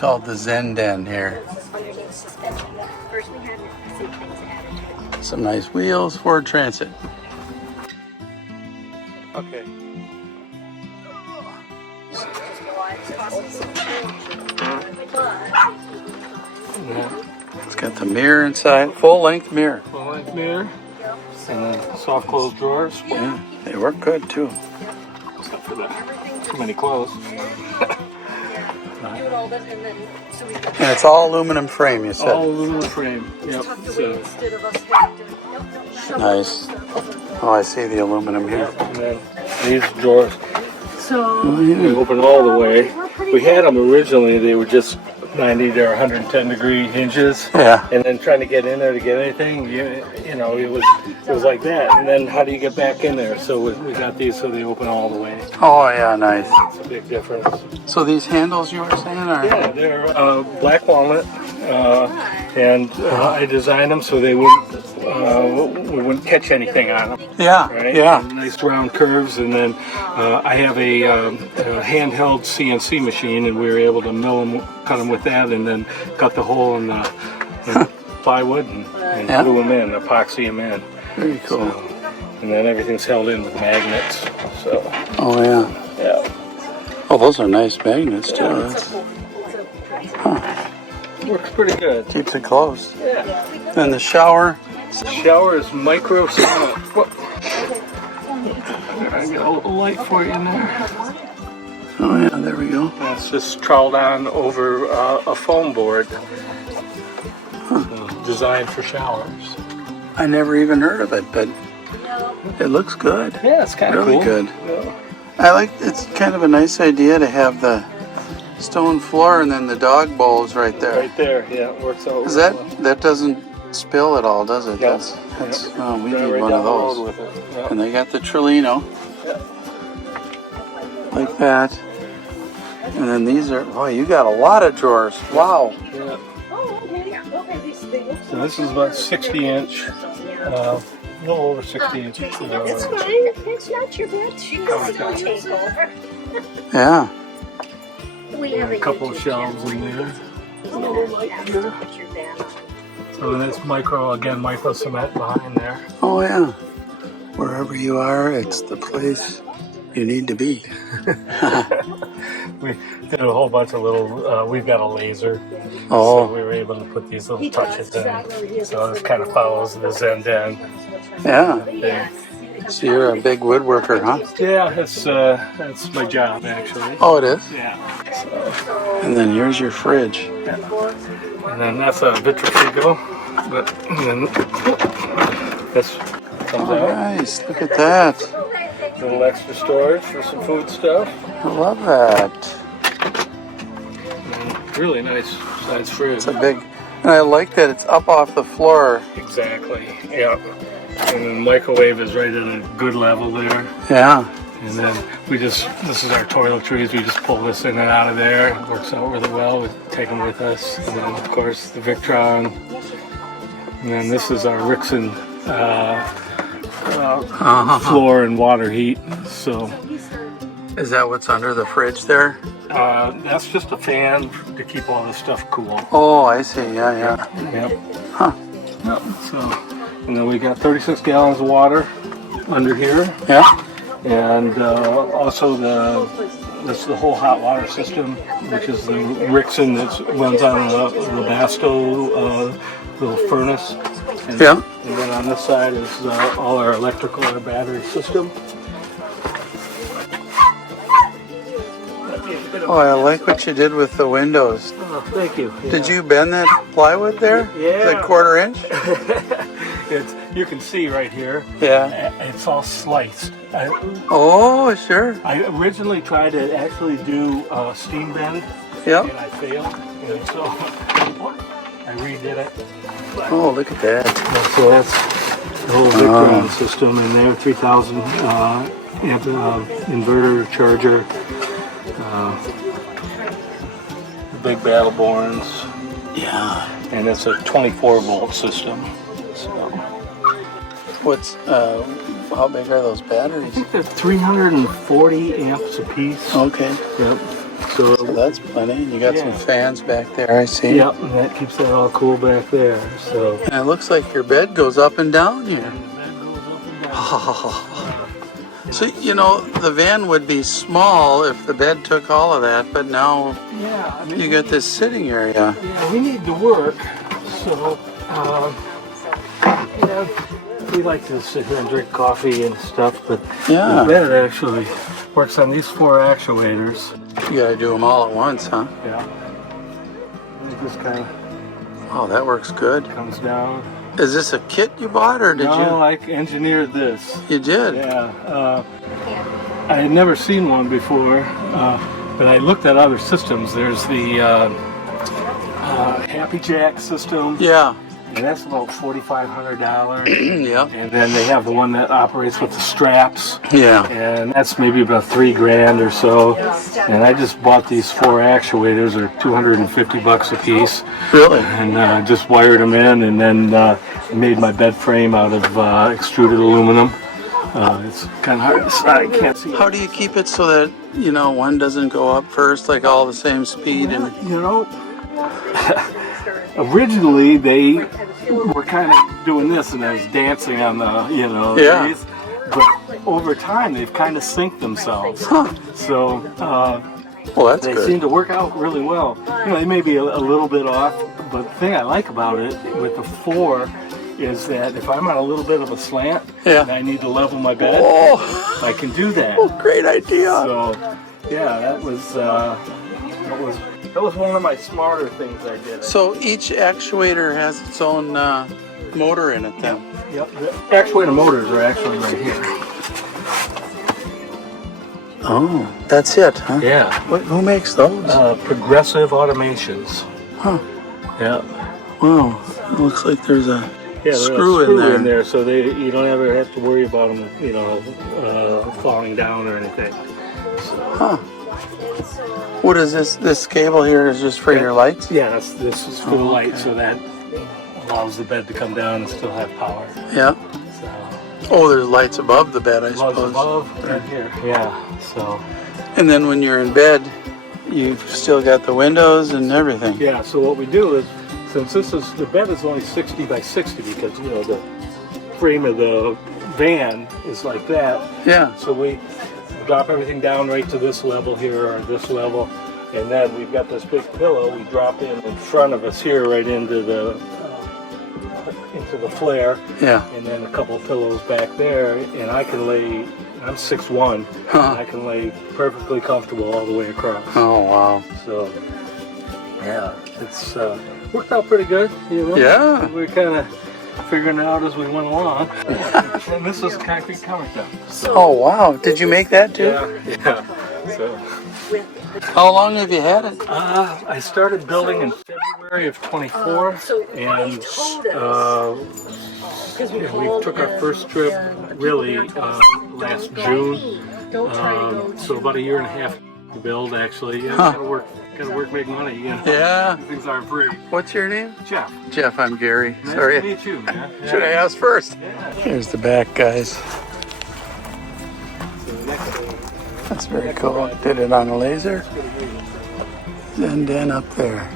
called the Zen Den here. Underneath suspension. First we had some things added to it. Some nice wheels, Ford Transit. Okay. It's got the mirror inside, full-length mirror. Full-length mirror, and then soft close drawers. Yeah, they work good too. Except for that, too many clothes. And it's all aluminum frame, you said? All aluminum frame, yep. So, nice. Oh, I see the aluminum here. and then these drawers, So they open all the way. We had them originally, they were just 90 to 110 degree hinges. Yeah. And then trying to get in there to get anything, you know, it was like that. And then how do you get back in there? So we got these so they open all the way. Oh, yeah, nice. It's a big difference. So these handles you were saying are? Yeah, they're black walnut, and I designed them so they we wouldn't catch anything on them. Yeah, Right? yeah. And nice round curves, and then I have a handheld CNC machine, and we were able to cut them with that, and then cut the hole in the plywood and Yeah. glue them in, epoxy them in. Very cool. So, and then everything's held in with magnets. So Oh, yeah. yeah. Oh, those are nice magnets too. That's, Works pretty good. keeps it closed. Yeah. And the shower. Shower is micro sauna. I got a little light for you in there. Oh, yeah, there we go. That's just troweled on over a foam board. Designed for showers. I never even heard of it, but it looks good. Yeah, it's kind of Really cool. good. Yeah. I like, it's kind of a nice idea to have the stone floor and then the dog bowls right there. Right there, yeah, it works out. Is that doesn't spill at all, does it? No. That's oh, we Drive need right one of down the road those. with it. Yeah. And they got the Trelino. Yeah. Like that. And then these are, boy, you got a lot of drawers. Wow. Yeah. So this is about 60 inch, a little over 60 inches. It's fine. It's not your bed. She can still take over. Yeah. And a couple of shelves in there. A little light here. So that's micro cement behind there. Oh, yeah. Wherever you are, it's the place you need to be. We did a whole bunch of little, we've got a laser. Oh. So we were able to put these little touches in. So it kind of follows the Zen Den. Yeah. Yeah. So you're a big woodworker, huh? Yeah, that's my job actually. Oh, it is? Yeah. And then here's your fridge. And then that's a Victron. But and then this comes Oh, out. nice. Look at that. Little extra storage for some food stuff. I love that. And really nice size fridge. It's a big, and I like that it's up off the floor. Exactly. Yeah. And the microwave is right at a good level there. Yeah. And then this is our toiletries. We just pull this in and out of there. It works out really well. We take them with us. And then, of course, the Victron. And then this is our Rixon floor and water heat. So Is that what's under the fridge there? that's just a fan to keep all this stuff cool. Oh, I see. Yeah, yeah. Yep. Huh. Yep. So, and then we got 36 gallons of water under here. Yeah. And also that's the whole hot water system, which is the Rixon that runs on a Webasto little furnace. And, Yeah. And then on this side is all our electrical, our battery system. Oh, I like what you did with the windows. Oh, thank you. Did you bend that plywood there? Yeah. The 1/4 inch? You can see right here. Yeah. It's all sliced. Oh, sure. I originally tried to actually do steam bend, Yep. and I failed. And so I redid it. Oh, look at that. So that's the whole Victron system in there, 3,000 amp inverter charger, the big battle borns, Yeah. and it's a 24 volt system. So What's, how big are those I batteries? think they're 340 amps a piece. Okay. Yep. So So that's plenty. You got some Yeah. fans back there, I see. yep, and that keeps that all cool back there. So And it looks like your bed goes up and down here. and the bed goes up and down. So, you know, the van would be small if the bed took all of that, but now Yeah, I mean, you got this sitting area. yeah, we need to work. So yeah, we like to sit here and drink coffee and stuff, but Yeah. the bed actually works on these 4 actuators. You gotta do them all at once, huh? Yeah. And it just kind of Oh, that works good. comes down. Is this a kit you bought, or did No, I engineered this. you? You did? Yeah. I had never seen one before, but I looked at other systems. There's the Happy Jack system, Yeah. and that's about $4,500. Yeah. And then they have the one that operates with the straps, Yeah. and that's maybe about $3,000 or so. And I just bought these 4 actuators, or $250 a piece, Really? and just wired them in, and then made my bed frame out of extruded aluminum. It's kind of hard to see. I can't see. How do you keep it so that, you know, one doesn't go up first, like all the same speed? And You know, originally they were kind of doing this, and I was dancing on the, Yeah. these. But over time, they've kind of synced themselves. Huh. So Well, that's they good. seem to work out really well. They may be a little bit off, but the thing I like about it with the 4 is that if I'm on a little bit of a slant Yeah. and I need to level my bed, Oh, I can do that. great idea. So, yeah, that was one of my smarter things I did. So each actuator has its own motor in it then? Yep, the actuator motors are actually right here. Oh, that's it, huh? Yeah, Who makes those? Progressive Automations. Huh. Yeah, Wow. It looks like there's a there's screw a in screw there. so you don't ever have to worry about them, falling down or anything. So, Huh. What is this? This cable here is just for your lights? yeah, this is for the Oh, light, okay. so that allows the bed to come down and still have power. Yeah. So, Oh, there's lights above the bed, I plugs suppose. above and here. Yeah, so. And then when you're in bed, you've still got the windows and everything. Yeah, so what we do is, since the bed is only 60 by 60 because, the frame of the van is like that. Yeah. So we drop everything down right to this level here or this level. And then we've got this big pillow we drop in front of us here right into the flare. Yeah. And then a couple of pillows back there. And I can lay, I'm 6'1", Huh. and I can lay perfectly comfortable all the way across. Oh, wow. So, yeah, it's worked out pretty good. Yeah. We're kind of figuring it out as we went along. And this is concrete countertop. So, Oh, wow. Did you make that too? yeah. So, How long have you had it? I started building in February of 24, and we took our first trip really last June. So about a year and a half to build, actually. Yeah, Huh. gotta work, make money. Yeah. Things aren't free. What's your name? Jeff, Jeff, I'm Gary. nice Sorry. to meet you, man. Should I ask first? Here's the back, guys. That's very cool. Did it on a laser. Zen Den up there.